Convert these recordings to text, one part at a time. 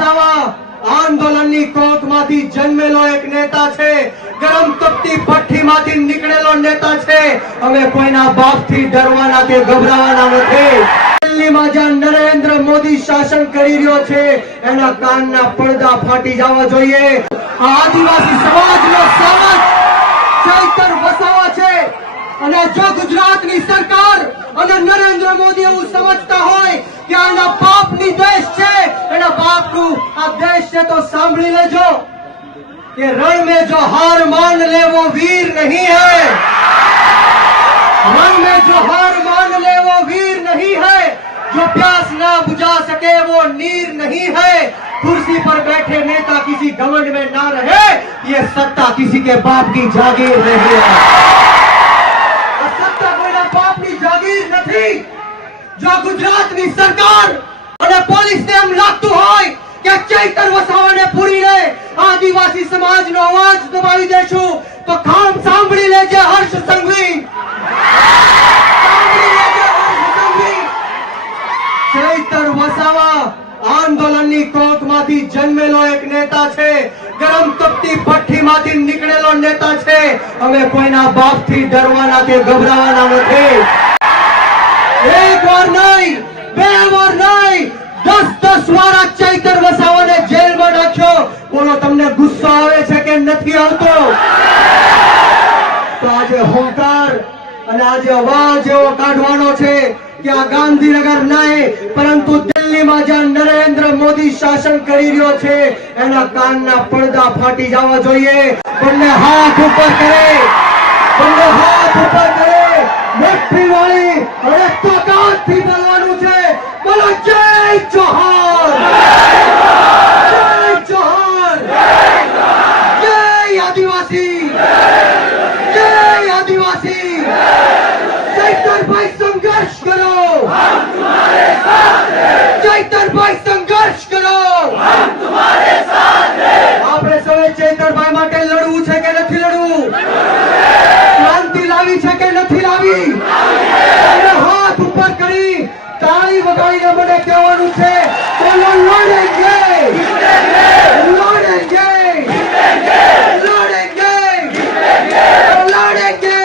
વસાવા આંદોલનની કોકમાંથી જન્મેલો એક નેતા છે, ગરમ તપતી ભઠ્ઠીમાંથી નીકળેલો નેતા છે। અમે કોઈના બાપથી ડરવાના કે ગભરાવાના નથી। દિલ્હીમાં જ્યાં નરેન્દ્ર મોદી શાસન કરી રહ્યો છે એના કાનના પડદા ફાટી જવા જોઈએ। આદિવાસી સમાજનો સાવજ ચૈતર વસાવા છે અને જો ગુજરાતની સરકાર અને નરેન્દ્ર મોદી એવું સમજતા હોય કે આના બાપની દેશ છે, એના બાપનું આ દેશ છે, તો સાંભળી લેજો कि रण में जो हार मान ले वो वीर नहीं है, रण में जो हार मान ले वो वीर नहीं है, जो प्यास ना बुझा सके वो नीर नहीं है। कुर्सी पर बैठे नेता किसी घमंड में ना रहे, ये सत्ता किसी के बाप की जागीर नहीं है। सत्ता कोई बाप की जागीर नहीं। जो गुजरात की सरकार और पुलिस ने एम लागતું હોય કે ચૈતર વસાવાને પૂરીને આદિવાસી સમાજનો અવાજ દબાવી દેશું, તો કામ સાંભળી લેજે હર્ષ સંઘવી, સાંભળી લેજે હર્ષ સંઘવી। ચૈતર વસાવા આંદોલનની કોકમાંથી જન્મેલો એક નેતા છે, ગરમ તપતી ભઠ્ઠીમાંથી નીકળેલો નેતા છે। અમે કોઈના બાપથી ડરવાના કે ગભરાવાના નથી। એક વાર નહીં, બે વાર નહીં, 10 વાર ચૈતર વસાવાને જેલમાં નાખ્યો। બોલો તમને ગુસ્સો આવે છે કે નથી આવતો? તો આજે હોંકાર અને આજે અવાજ એવો કાઢવાનો છે કે આ ગાંધીનગર નહીં પરંતુ દિલ્હીમાં જ્યાં નરેન્દ્ર મોદી શાસન કરી રહ્યો છે એના કાનના પડદા ફાટી જવા જોઈએ। બંને હાથ ઉપર કરે, બંને હાથ ઉપર કરે, મુઠ્ઠી વાળી અને તાકાતથી બોલવાનું છે। બોલો જય જોહાર, જય જોહાર, જય આદિવાસી, જય આદિવાસી। चैतर भाई संघर्ष करो, हम तुम्हारे साथ हैं। चैतर भाई संघर्ष करो, हम तुम्हारे साथ हैं। આપણે સૌએ ચૈતર ભાઈ માટે લડવું છે કે નથી લડવું? ક્રાંતિ લાવી છે કે નથી લાવી? અને હાથ ઉપર કરી તાળી વગાડીને મને કહેવાનું છે બોલો લડેંગે, લડેંગે, લડેંગે, લડેંગે।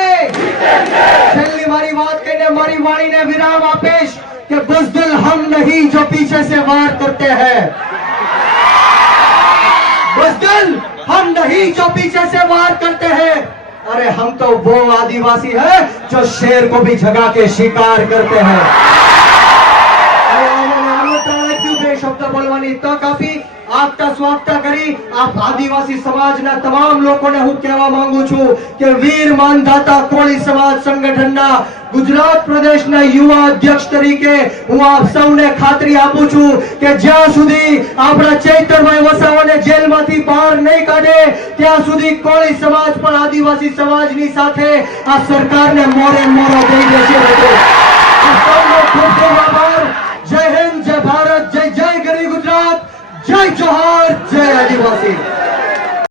છેલ્લી મારી વાત કહીને મારી વાણીને વિરામ આપીશ કે બુઝદિલ हम नहीं जो पीछे से वार करते हैं, बुज़दिल हम नहीं जो पीछे से वार करते हैं। अरे हम तो वो आदिवासी है जो शेर को भी जगा के शिकार करते हैं। शब्द बोलवानी तक आपी आपका स्वागत करी। आप आदिवासी समाजना તમામ લોકોને હું કહેવા માંગુ છું કે વીર માનધાતા કોળી સમાજ સંગઠનના ગુજરાત પ્રદેશના યુવા અધ્યક્ષ તરીકે હું આપ સૌને ખાતરી આપું છું કે જ્યાં સુધી આપણા ચૈતરભાઈ વસાવાને જેલમાંથી બહાર નહીં કાઢે ત્યાં સુધી કોળી સમાજ પણ આદિવાસી સમાજની સાથે આ સરકારને મોરે મોરો દઈ દેશે। આ સૌનો ખૂબ ખૂબ આભાર। जय हिंद, जय भारत, जय जय गरी गुजरात, जय जोहार, जय आदिवासी।